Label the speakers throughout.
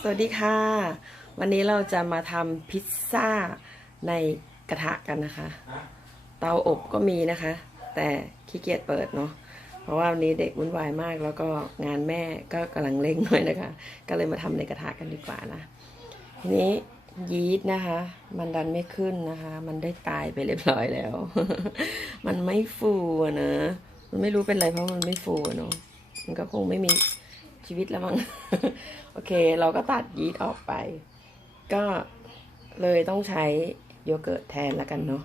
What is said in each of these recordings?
Speaker 1: สวัสดีค่ะ วันนี้เราจะมาทำพิซซ่าในกระทะกันนะคะ เตาอบก็มีนะคะ แต่ขี้เกียจเปิดเนาะเพราะว่าวันนี้เด็กวุ่นวายมาก แล้วก็งานแม่ก็กำลังเร่งหน่อยนะคะ ก็เลยมาทำในกระทะกันดีกว่านะทีนี้ยีสต์นะคะ มันดันไม่ขึ้นนะคะ มันได้ตายไปเรียบร้อยแล้ว มันไม่ฟูอะนะมันไม่รู้เป็นไรเพราะมันไม่ฟูอะเนาะมันก็คงไม่มี ชีวิตแล้วมั้งโอเค เราก็ตัดยีสต์ออกไป ก็เลยต้องใช้โยเกิร์ตแทนแล้วกันเนาะ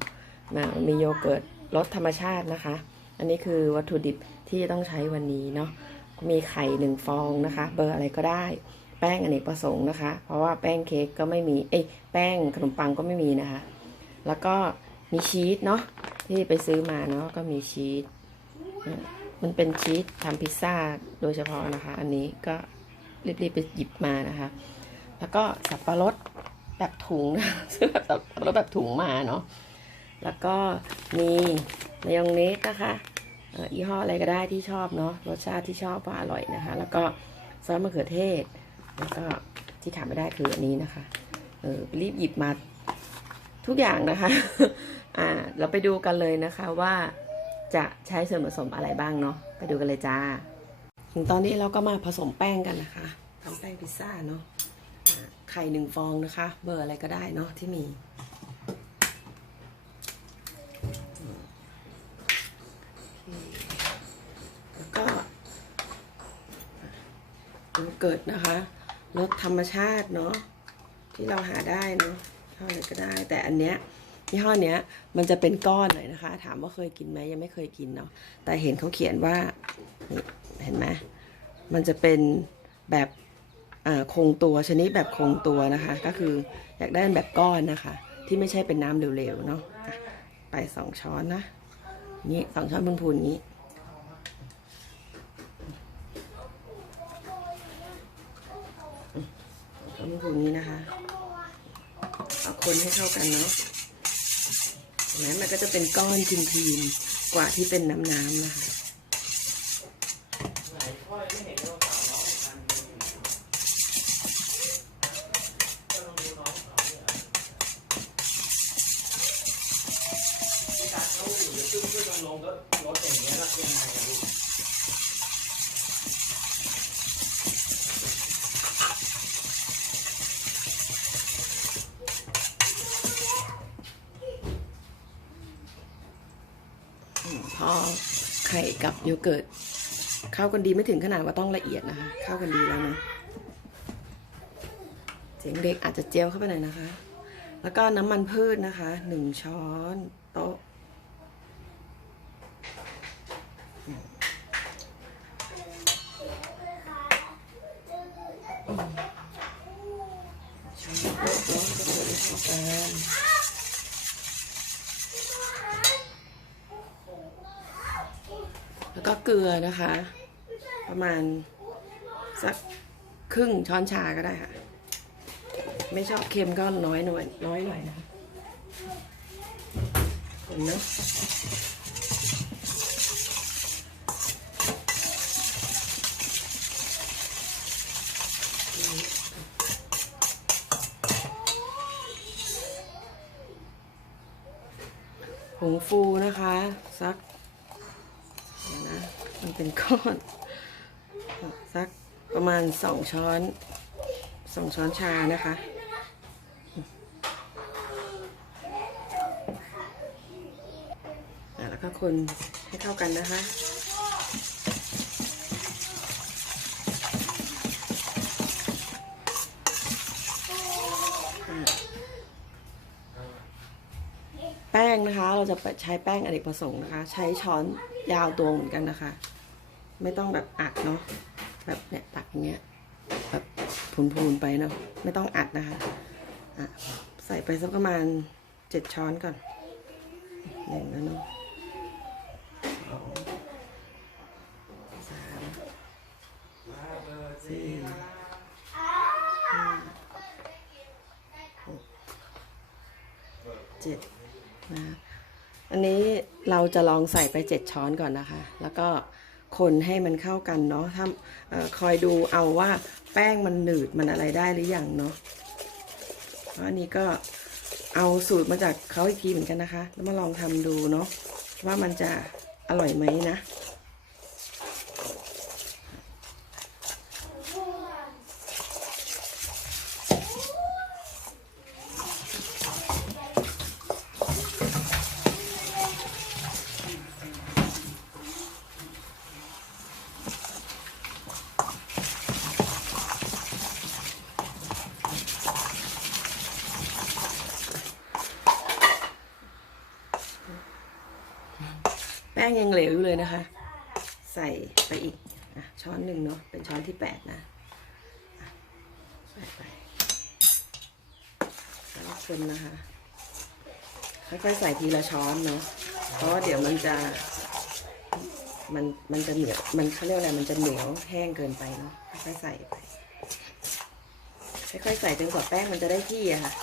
Speaker 1: นะมีโยเกิร์ตรสธรรมชาตินะคะ อันนี้คือวัตถุดิบที่ต้องใช้วันนี้เนาะมีไข่หนึ่งฟองนะคะ เบอร์อะไรก็ได้ แป้งอเนกประสงค์นะคะ เพราะว่าแป้งเค้กก็ไม่มีเอ้ยแป้งขนมปังก็ไม่มีนะคะ แล้วก็มีชีสเนาะที่ไปซื้อมาเนาะก็มีชีส มันเป็นชีสทำพิซซ่าโดยเฉพาะนะคะ อันนี้ก็รีบๆไปหยิบมานะคะ แล้วก็สับปะรดแบบถุงนะซื้อแบบสับปะรดแบบถุงมาเนาะแล้วก็มีมายองเนสนะคะยี่ห้ออะไรก็ได้ที่ชอบเนาะรสชาติที่ชอบว่าอร่อยนะคะ แล้วก็ซอสมะเขือเทศ แล้วก็ที่ขาดไม่ได้คืออันนี้นะคะเออรีบหยิบมาทุกอย่างนะคะ อ่า เราไปดูกันเลยนะคะว่า จะใช้ส่วนผสมอะไรบ้างเนาะไปดูกันเลยจ้า ถึงตอนนี้เราก็มาผสมแป้งกันนะคะทำแป้งพิซซ่าเนาะอ่าไข่หนึ่งฟองนะคะ เบอร์อะไรก็ได้เนาะที่มีแล้วก็โยเกิร์ตนะคะรสธรรมชาติเนาะที่เราหาได้เนาะยี่ห้ออะไรก็ได้ แต่อันเนี้ย ยี่ห้อเนี้ยมันจะเป็นก้อนหน่อยนะคะ ถามว่าเคยกินไหมยังไม่เคยกินเนาะแต่เห็นเขาเขียนว่าเห็นไหมมันจะเป็นแบบอ่าคงตัวชนิดแบบคงตัวนะคะ ก็คืออยากได้แบบก้อนนะคะ ที่ไม่ใช่เป็นน้ำเหลวๆเนาะะไปสองช้อนนะนี่สองช้อนพูนๆนี้ต้มถุงนี้นะคะเอาคนให้เข้ากันเนาะ นั้นมมันก็จะเป็นก้อนครีมๆกว่าที่เป็นน้ำๆนะคะ ไข่กับโยเกิร์ตเข้ากันดีไม่ถึงขนาดว่าต้องละเอียดนะคะ เข้ากันดีแล้วนะเสียงเด็กอาจจะเจียวเข้าไปหน่อยนะคะ แล้วก็น้ำมันพืชนะคะหนึ่งช้อนโต๊ะช้อนโต๊ะเนาะก็เกิดเข้ากัน แล้วก็เกลือนะคะ ประมาณสักครึ่งช้อนชาก็ได้ค่ะ ไม่ชอบเค็มก็น้อยหน่อยน้อยหน่อยนะคะคนเนาะผงฟูนะคะ สัก เป็นก้อน สักประมาณสองช้อนสองช้อนชานะคะ แล้วก็คนให้เข้ากันนะคะ แป้งนะคะ เราจะใช้แป้งอเนกประสงค์นะคะ ใช้ช้อนยาวตัวเหมือนกันนะคะ ไม่ต้องแบบอัดเนาะแบบเนี่ยตักอย่างเงี้ยแบบพูนๆไปเนาะไม่ต้องอัดนะคะอะใส่ไปสักประมาณเจ็ดช้อนก่อนหนึ่งแล้วเนาะสองสามสี่ห้าหกเจ็ดนะอันนี้เราจะลองใส่ไปเจ็ดช้อนก่อนนะคะ แล้วก็ คนให้มันเข้ากันเนาะถ้าอคอยดูเอาว่าแป้งมันหนืดมันอะไรได้หรือยังเนาะอันนี้ก็เอาสูตรมาจากเขาอีกทีเหมือนกันนะคะ แล้วมาลองทำดูเนาะว่ามันจะอร่อยไหมนะ ป้งยังเหลวอยู่เลยนะคะ ใส่ไปอีกอะช้อนหนึ่งเนาะเป็นช้อนที่แปดนะใส่ไปแล้วคนนะคะค่อยๆใส่ทีละช้อนเนาะเพราะเดี๋ยวมันจะมันมันจะเหนียวมันเขาเรียกอะไรมันจะเหนียวแห้งเกินไปเนาะค่อยๆใส่ไปค่อยๆใส่จนกว่าแป้งมันจะได้ที่อะค่ะ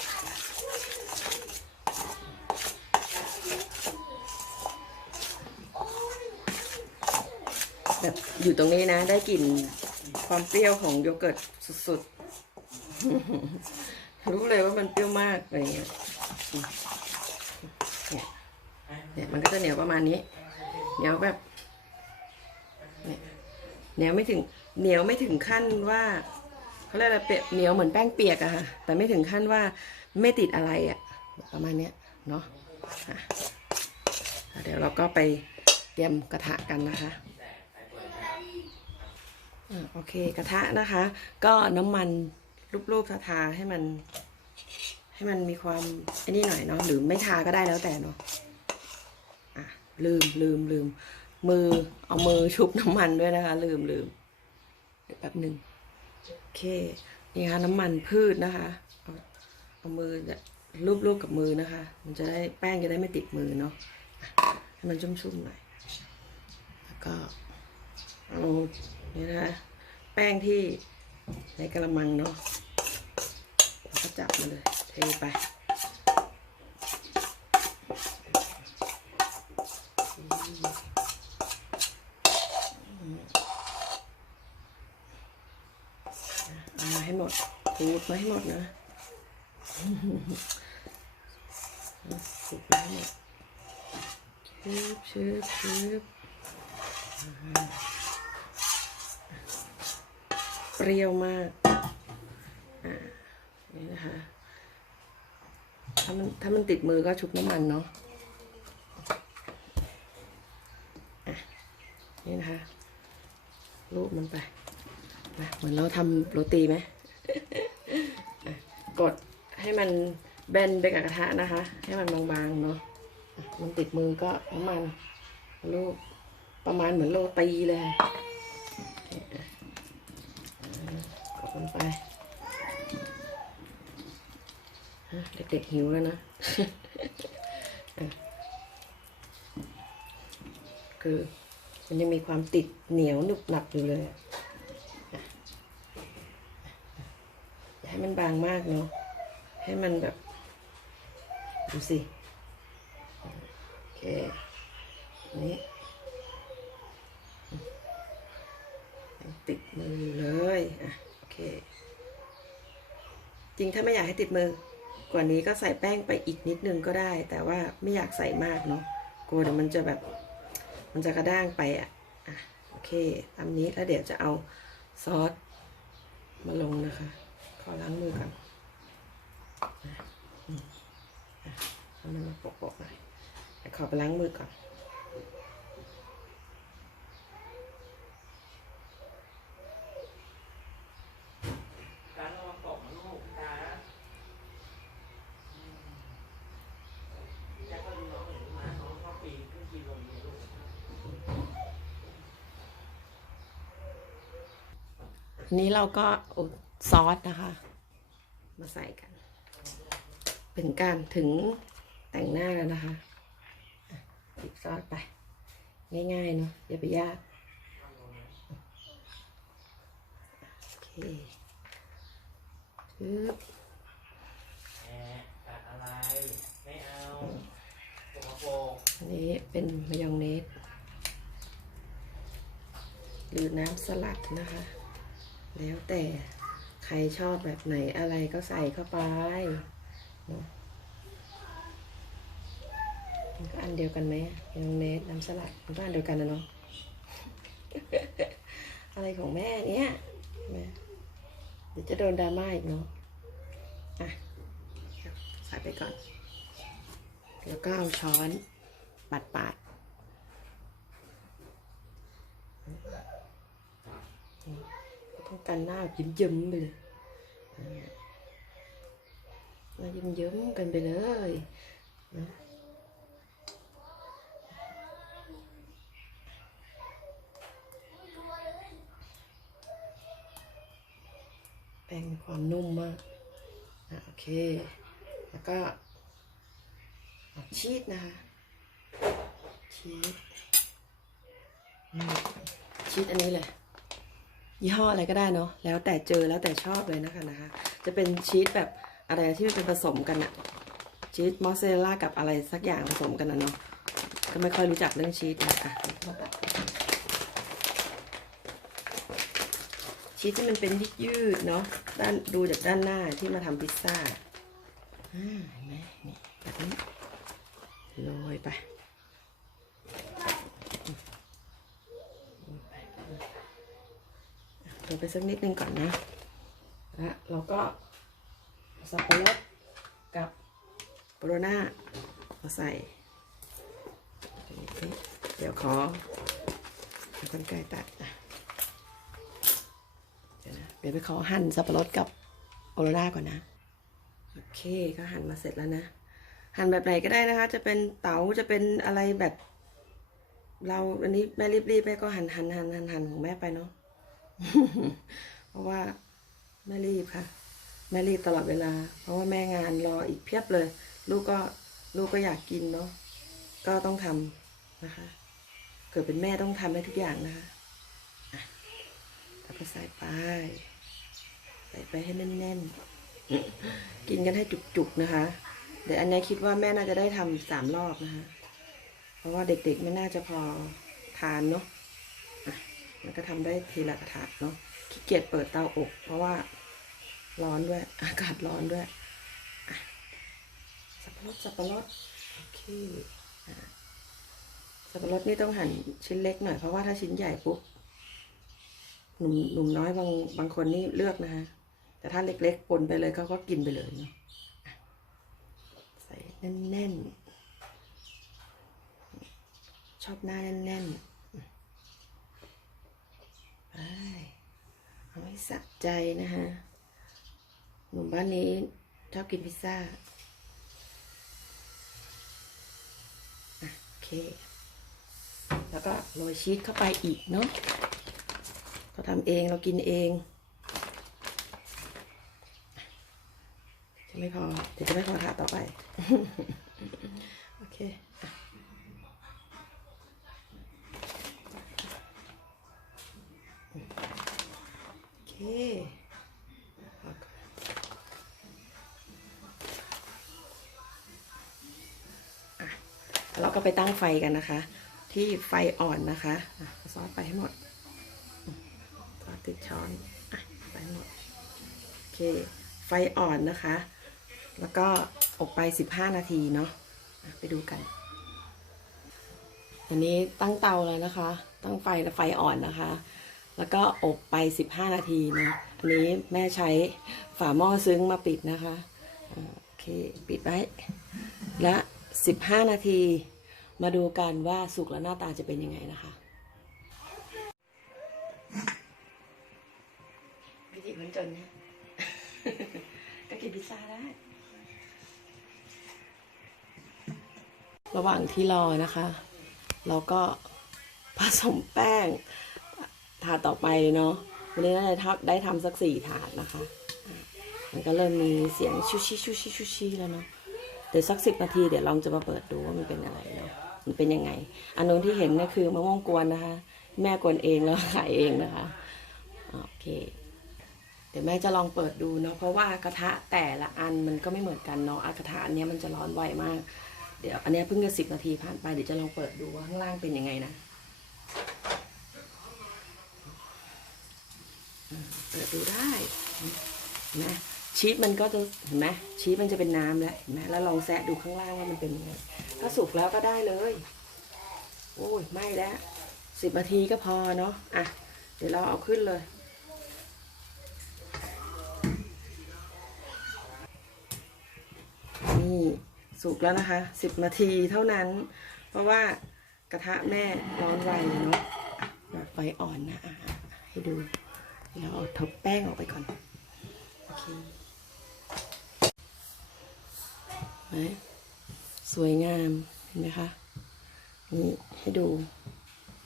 Speaker 1: แบบอยู่ตรงนี้นะ ได้กลิ่นความเปรี้ยวของโยเกิร์ตสุดๆ รู้เลยว่ามันเปรี้ยวมากอะไรเงี้ยเนี่ยเนี่ยมันก็จะเหนียวประมาณนี้ เหนียวแบบเนี่ยเหนียวไม่ถึงเหนียวไม่ถึงขั้นว่าเขาเรียกอะไรเปียกเหนียวเหมือนแป้งเปียกอะค่ะ แต่ไม่ถึงขั้นว่าไม่ติดอะไรอะประมาณเนี้ยเนาะะเดี๋ยวเราก็ไปเตรียมกระทะกันนะคะ โอเคกระทะนะคะ ก็น้ำมันรูปๆทาๆให้มัน ให้มันมีความไอ้นี่หน่อยเนาะหรือไม่ทาก็ได้แล้วแต่เนาะอะลืมลืมลืมมือเอามือชุบน้ำมันด้วยนะคะ ลืมลืมแป๊บหนึ่งโอเคนี่ค่ะน้ำมันพืชนะคะ เอาเอามือเนี่ยรูปๆกับมือนะคะ มันจะได้แป้งจะได้ไม่ติดมือเนาะให้มันชุ่มๆหน่อยแล้วก็เอา นี่นะคะแป้งที่ในกระมังเนาะแล้วก็จับมาเลยเทไปเอามาให้หมดขูดมาให้หมดนะขูดมาให้หมดชืบชืบชืบ รี้ยวมากอ่านี่นะคะถ้ามันถ้ามันติดมือก็ชุบน้ำมันเนาะอะนี่นะคะรูปมันไปนะเหมือนเราทำโรตีไหมกดให้มันแบนไปกับกระทะนะคะ ให้มันบางๆเนาะอะมันติดมือก็น้ำมันรูปประมาณเหมือนโรตีเลย กดลงไปฮะ เด็กๆหิวแล้วนะ คือมันยังมีความติดเหนียวหนึบหนับอยู่เลยอะอะอย่าให้มันบางมากเนาะ ให้มันแบบ ดูสิ โอเค นี่ติดมือเลย อะ โอเค จริงถ้าไม่อยากให้ติดมือ กว่านี้ก็ใส่แป้งไปอีกนิดนึงก็ได้ แต่ว่าไม่อยากใส่มากเนาะกลัวเดี๋ยวมันจะแบบ มันจะกระด้างไปอะอะโอเคตามนี้แล้วเดี๋ยวจะเอาซอสมาลงนะคะ ขอล้างมือก่อนอะอืมอะเอามันมาโปะๆหน่อยขอไปล้างมือก่อน
Speaker 2: การระวังตกนะลูกตาแจ็คก็ดูน้องเห็นมาน้องชอบปีนขึ้นปีนลงนี้ลูก
Speaker 1: นี้เราก็เอาซอสนะคะ มาใส่กัน เป็นการถึงแต่งหน้าแล้วนะคะอะหยิบซอสไป ง่ายๆเนาะอย่าไปยากโอเคปึ๊บ
Speaker 2: แหมกัดอะไรไม่เอาสกปรก
Speaker 1: อันนี้เป็นมายองเนส หรือน้ำสลัดนะคะ แล้วแต่ใครชอบแบบไหนอะไรก็ใส่เข้าไปเนอะมันก็อันเดียวกันไหมยองเนสน้ำสลัดมันก็อันเดียวกันนะเนาะอะไรของแม่เนี่ยเดี๋ยวจะโดนดราม่าอีกเนาะอะใส่ไปก่อน แล้วก็เอาช้อนปาดปาดๆ ต้องกันหน้ายิ้มยิ้มๆไปเลยหน้ายิ้มยิ้มๆกันไปเลยนะแป้งมีความนุ่มมากอะโอเค แล้วก็ชีสนะคะชีสอืมชีสอันนี้เลย ยี่ห้ออะไรก็ได้เนาะแล้วแต่เจอแล้วแต่ชอบเลยนะคะนะคะ จะเป็นชีสแบบอะไรที่มันเป็นผสมกันอะชีสมอสซาเรลล่ากับอะไรสักอย่างผสมกันนะเนาะก็ไม่ค่อยรู้จักเรื่องชีสนะอะชีสที่มันเป็นยืดๆเนาะด้านดูจากด้านหน้าที่มาทำพิซซ่าอ่าเห็นไหมนี่แบบนี้โรยไปโรย ไปสักนิดนึงก่อนนะแล้วเราก็สับปะรดกับโบโรนามาใส่ เดี๋ยวขอเอากันไกรตัดเดี๋ยวนะเดี๋ยวไปขอหั่นสับปะรดกับโบโรนาก่อนนะ โอเคก็หั่นมาเสร็จแล้วนะ หั่นแบบไหนก็ได้นะคะ จะเป็นเต๋าจะเป็นอะไรแบบ เราอันนี้แม่รีบๆแม่ก็หั่นหั่นหั่นหั่นหั่นของแม่ไปเนาะ เพราะว่าแม่รีบค่ะ แม่รีบตลอดเวลา เพราะว่าแม่งานรออีกเพียบเลย ลูกก็ลูกก็อยากกินเนาะก็ต้องทำนะคะ เกิดเป็นแม่ต้องทำให้ทุกอย่างนะคะแล้วก็ใส่ไปใส่ไปให้แน่นๆ กินกันให้จุกๆนะคะ เดี๋ยวอันนี้คิดว่าแม่น่าจะได้ทำสามรอบนะคะ เพราะว่าเด็กๆไม่น่าจะพอทานเนาะ มันก็ทำได้ทีละกระถาดเนาะขี้เกียจเปิดเตาอบ เพราะว่าร้อนด้วย อากาศร้อนด้วยสับปะรดสับปะรดโอเคสับปะรดนี่ต้องหั่นชิ้นเล็กหน่อยเพราะว่าถ้าชิ้นใหญ่ปุ๊บหนุ่มหนุ่มน้อยบางบางคนนี่เลือกนะคะแต่ถ้าเล็กๆปนไปเลยเขาก็กินไปเลยเนาะใส่แน่นๆชอบหน้าแน่นๆ เอาให้สะใจนะคะหนุ่มบ้านนี้ชอบกินพิซซ่าโอเค แล้วก็โรยชีสเข้าไปอีกเนาะเราทำเองเรากินเอง จะไม่พอ เดี๋ยวจะไม่พอถาต่อไป โอเค เคเอาก่อนอะเราก็ไปตั้งไฟกันนะคะ ที่ไฟอ่อนนะคะซอสไปให้หมดซอสติดช้อนอไปให้หมดโอเค ไฟอ่อนนะคะ แล้วก็อบไป 15 นาทีเนาะะไปดูกัน อันนี้ตั้งเตาเลยนะคะ ตั้งไฟและไฟอ่อนนะคะ แล้วก็อบไป 15 นาทีเนาะอันนี้แม่ใช้ฝาหม้อซึ้งมาปิดนะคะอ่าโอเค ปิดไว้ และ 15 นาที มาดูกันว่าสุกแล้วหน้าตาจะเป็นยังไงนะคะวิธีคนจนเนี่ยก็กินพิซซ่าได้ระหว่างที่รอนะคะ เราก็ผสมแป้ง ถาดต่อไปเลยเนาะวันนี้น่าจะทำได้ทำสักสี่ถาดนะคะ มันก็เริ่มมีเสียงชูชิชูชิชูชิแล้วเนาะเดี๋ยวสักสิบนาทีเดี๋ยวลองจะมาเปิดดูว่ามันเป็นอะไรเนาะมันเป็นยังไง อันนู้นที่เห็นเนี่ยคือมะม่วงกวนนะคะ แม่กวนเองแล้วขายเองนะคะโอเค เดี๋ยวแม่จะลองเปิดดูเนาะเพราะว่ากระทะแต่ละอันมันก็ไม่เหมือนกันเนาะอะกระทะอันนี้มันจะร้อนไวมาก เดี๋ยวอันนี้เพิ่งจะสิบนาทีผ่านไปเดี๋ยวจะลองเปิดดูว่าข้างล่างเป็นยังไงนะ อืม เปิดดูได้นไหมชีสมันก็จะเห็นไหมชีสมันจะเป็นน้ำแล้วเห็นไหมแล้วลองแซะดูข้างล่างว่ามันเป็นยังไงก็สุกแล้วก็ได้เลย โอ้ยไม่แล้วสิบนาทีก็พอเนาะอะเดี๋ยวเราเอาขึ้นเลย นี่สุกแล้วนะคะสิบนาทีเท่านั้น เพราะว่ากระทะแม่ร้อนไวเนาะไฟอ่อนนะอะให้ดู เราเอาทบแป้งออกไปก่อน โอเคสวยงาม เห็นไหมคะ นี่ให้ดู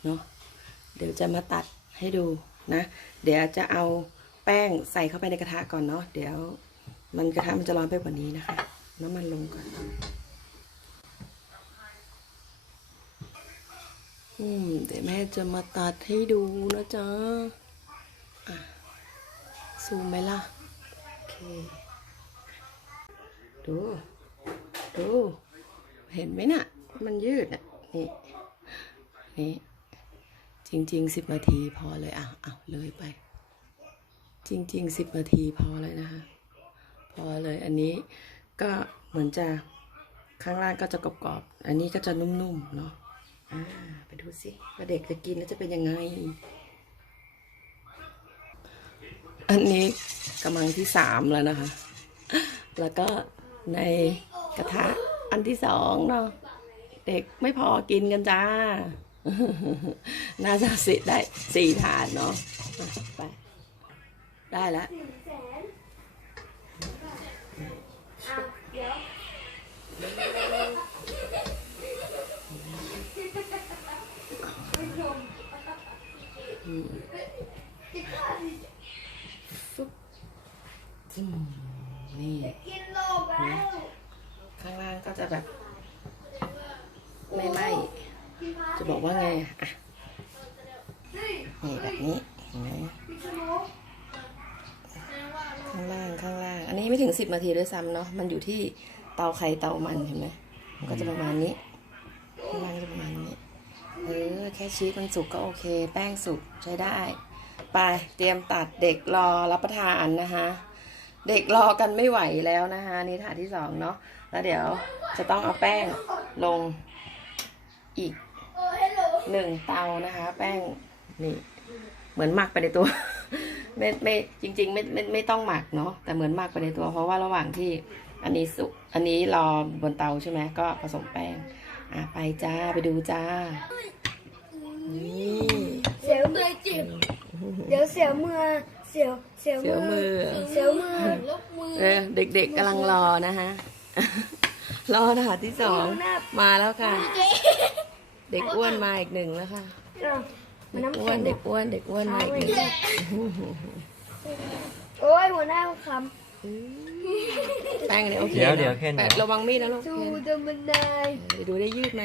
Speaker 1: เนาะ เดี๋ยวจะมาตัดให้ดูนะ เดี๋ยวจะเอาแป้งใส่เข้าไปในกระทะก่อนเนาะ เดี๋ยวมันกระทะมันจะร้อนไปกว่านี้นะคะ น้ำมันลงก่อน อืม เดี๋ยวแม่จะมาตัดให้ดูนะจ๊ะ ซูมไหมล่ะ โอเค ดู ดู เห็นไหมน่ะ มันยืดอะ นี่ นี่ จริงๆสิบนาทีพอเลยอะอะเลยไป จริงๆสิบนาทีพอเลยนะคะ พอเลยอันนี้ก็เหมือนจะข้างล่างก็จะกรอบๆ อันนี้ก็จะนุ่มๆ เนาะ อ่า ไปดูสิว่าเด็กจะกินแล้วจะเป็นยังไง อันนี้กำลังที่สามแล้วนะคะ แล้วก็ในกระทะอันที่สองเนาะเด็กไม่พอกินกันจ้า น่าจะสิได้สี่ถาดเนาะไป ได้แล้วอืม นี่
Speaker 3: กินโลกแล้ว
Speaker 1: ข้างล่างก็จะแบบ ไม่ไหมจะบอกว่าไงอะอะนี่แบบนี้เห็นไหม
Speaker 3: พี่สนุก
Speaker 1: ข้างล่างข้างล่าง อันนี้ไม่ถึงสิบนาทีด้วยซ้ำเนาะมันอยู่ที่เตาไข่เตามันเห็นไหมมันก็จะประมาณนี้ข้างล่างก็จะประมาณนี้เออแค่ชีสมันสุกก็โอเค แป้งสุกใช้ได้ ไปเตรียมตัดเด็กรอรับประทานนะคะ เด็กรอกันไม่ไหวแล้วนะคะนี่ถาดที่สองเนาะแล้วเดี๋ยวจะต้องเอาแป้งลงอีก
Speaker 3: หล
Speaker 1: หนึ่งเตานะคะ แป้งนี่เหมือนหมักไปในตัว ไม่ไม่จริง ๆ ไม่ไม่ไม่ต้องหมักเนาะแต่เหมือนหมักไปในตัว เพราะว่าระหว่างที่อันนี้สุกอันนี้รอบนเตาใช่ไหมก็ผสมแป้งอะไปจ้าไปดูจ้านี่
Speaker 3: เสียวมือจิบเดี๋ยวเสียวมือ เสียวเสียว
Speaker 1: เสียวมือ
Speaker 3: เสียวมือลบมือ
Speaker 1: เออเด็กๆกำลังรอนะคะรอถาดที่สองมาแล้วค่ะ เด็กอ้วนมาอีกหนึ่งแล้วค่ะ
Speaker 3: มัน
Speaker 1: เด็ก
Speaker 3: น้ำ
Speaker 1: อ้ว
Speaker 3: แข็
Speaker 1: น
Speaker 3: ง
Speaker 1: เด็กอ้วนเด็กอ้วนมาอีกหนึ่ง
Speaker 3: โอ้ยหัวหน้าค
Speaker 1: แป้งเนี่ยโอเค
Speaker 2: เดี๋ยวเดี๋ยวแค่ไหน
Speaker 1: แปะระวังมีดนะลูกำ
Speaker 3: ดู
Speaker 1: เคน
Speaker 3: ดมบันได
Speaker 1: เดี๋ยวดูได้ยืดไหม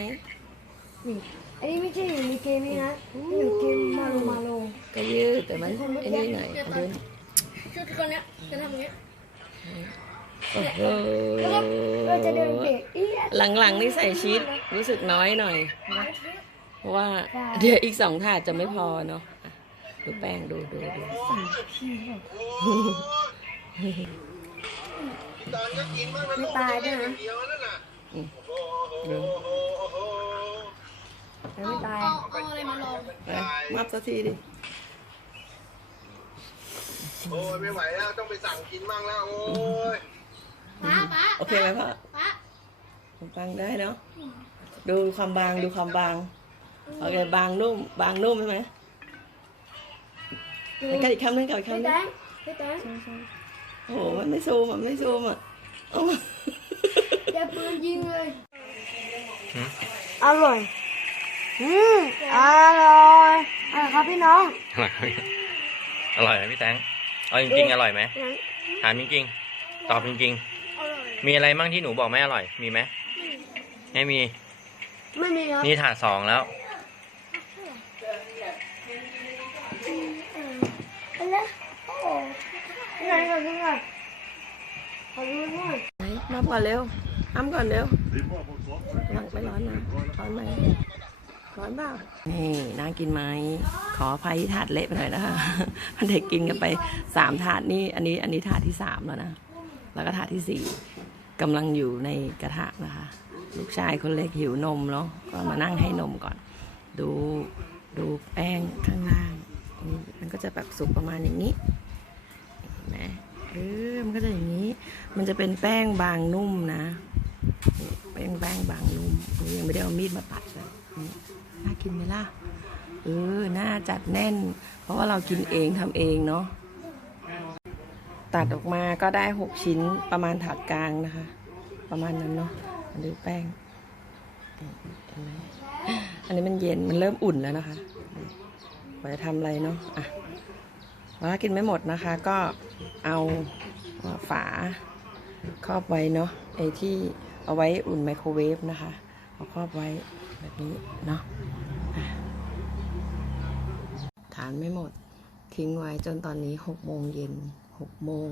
Speaker 3: นี่ อันนี้ไม่ใช่อยู่ในเกมนี่นะอยู่เกมมาลงมาลง
Speaker 1: ก็ยืดแต่มันไอ้นี่หน่อยเอาดู
Speaker 3: ชุดคนเนี้ยจะทำอย่างเงี้ย
Speaker 1: โอ้โห
Speaker 3: แล้วก็เราจะเดินเบรกอีอะ
Speaker 1: หลังๆนี่ใส่ชีสรู้สึกน้อยหน่อยเพราะว่า
Speaker 3: ใช่
Speaker 1: เดี๋ยวอีกสองถาดจะไม่พอเนาะอะดูแป้งดูดูดู
Speaker 3: ไม่ตายด้วยนะ
Speaker 1: ดู
Speaker 3: ไม่ตาย
Speaker 1: ไปมัดสักทีดิ
Speaker 4: โอ้ยไม่ไหวแล้วต้องไปสั่งกินมั่งแล้วโอ้ย
Speaker 3: ป้าป้า
Speaker 1: โอเคไหมพ่อ
Speaker 3: ป้า
Speaker 1: บางได้เนาะ ดูความบางดูความบาง โอเคบางนุ่มบางนุ่มใช่ไหมแล้วก็อีกคำนึงกับอีก
Speaker 3: ไม่
Speaker 1: คำนึง
Speaker 3: แตงไม่แตง
Speaker 1: โอ้โหมันไม่ซูมอะมันไม่ซูมอะเอา
Speaker 3: อย่าปืนยิงเลย อร่อย อืมอร่อยอะครับพี่น้อง
Speaker 2: อร่อยไหมอร่อยไหมพี่แตงเอาจริงๆ อร่อยไหมถามจริงๆ ตอบจริง
Speaker 3: อร่อย
Speaker 2: ๆมีอะไรบ้างที่หนูบอกไม่อร่อย มีไหมไม่มี
Speaker 3: ไม่มีครับ
Speaker 2: นี่ถาดสองแล้ว
Speaker 3: อะไรโอ้โหไหนขอดูหน่อยขอดูหน่อย
Speaker 1: ไหนมาก่อนเร็วอ้ำก่อนเร็วหลังไม่ร้อนนะร้อนไหม ร้อนเปล่านี่น่ากินไหมขออภัยที่ถาดเละไปหน่อยนะคะมันเด็กกินกันไปสามถาดนี่อันนี้อันนี้ถาดที่สามแล้วนะแล้วก็ถาดที่สี่กำลังอยู่ในกระทะนะคะ ลูกชายคนเล็กหิวนมเนาะก็มานั่งให้นมก่อน ดูดูแป้งข้างล่างนี่มันก็จะแบบสุกประมาณอย่างนี้เห็นไหมเออมันก็จะอย่างนี้ มันจะเป็นแป้งบางนุ่มนะแป้งแป้งบางนุ่มยังไม่ได้เอามีดมาตัดเลย น่ากินไหมล่ะ เออน่าจัดแน่น เพราะว่าเรากินเองทำเองเนาะ ตัดออกมาก็ได้หกชิ้นประมาณถาดกลางนะคะ ประมาณนั้นเนาะอันนี้แป้งเห็นไหมอันนี้มันเย็น มันเริ่มอุ่นแล้วนะคะว่าจะทำอะไรเนาะ อะถ้ากินไม่หมดนะคะ ก็เอาฝาครอบไว้เนาะไอ้ที่เอาไว้อุ่นไมโครเวฟนะคะ เอาครอบไว้ แบบนี้เนาะทานไม่หมดทิ้งไว้จนตอนนี้หกโมงเย็นหกโมง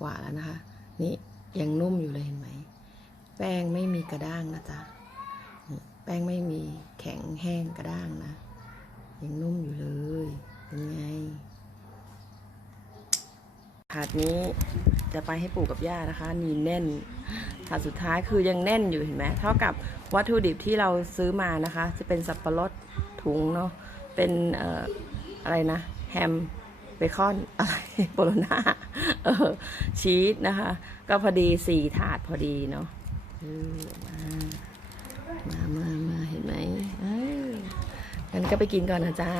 Speaker 1: กว่าแล้วนะคะ นี่ยังนุ่มอยู่เลยเห็นไหม แป้งไม่มีกระด้างนะจ๊ะแป้งไม่มีแข็งแห้งกระด้างนะ ยังนุ่มอยู่เลย เป็นไง ถาดนี้จะไปให้ปู่กับย่านะคะ นีแน่น ถาดสุดท้ายคือยังแน่นอยู่เห็นไหมเท่ากับวัตถุดิบที่เราซื้อมานะคะ จะเป็นสับปะรดถุงเนาะเป็นเอ่ออะไรนะ แฮมเบคอนอะไรโบโลน่าเออชีสนะคะ ก็พอดีสี่ถาดพอดีเนาะมามามาเห็นไหมเอองั้นก็ไปกินก่อนนะจ๊ะ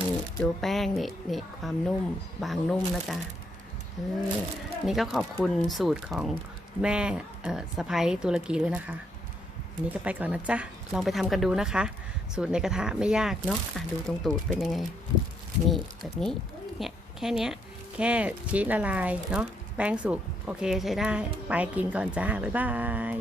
Speaker 1: นี่ดูแป้งนี่นี่ความนุ่มบางนุ่มนะจ๊ะเออนี่ก็ขอบคุณสูตรของ แม่เออสะพ้ยตุรกีด้วยนะคะอันนี้ก็ไปก่อนนะจ๊ะ ลองไปทำกันดูนะคะ สูตรในกระทะไม่ยากเนาะะดูตรงตูดเป็นยังไง นี่แบบนี้ เนี่ยแค่เนี้ย แค่ชีสละลายเนาะ แป้งสุก โอเคใช้ได้ ไปกินก่อนจ้า บ๊ายบาย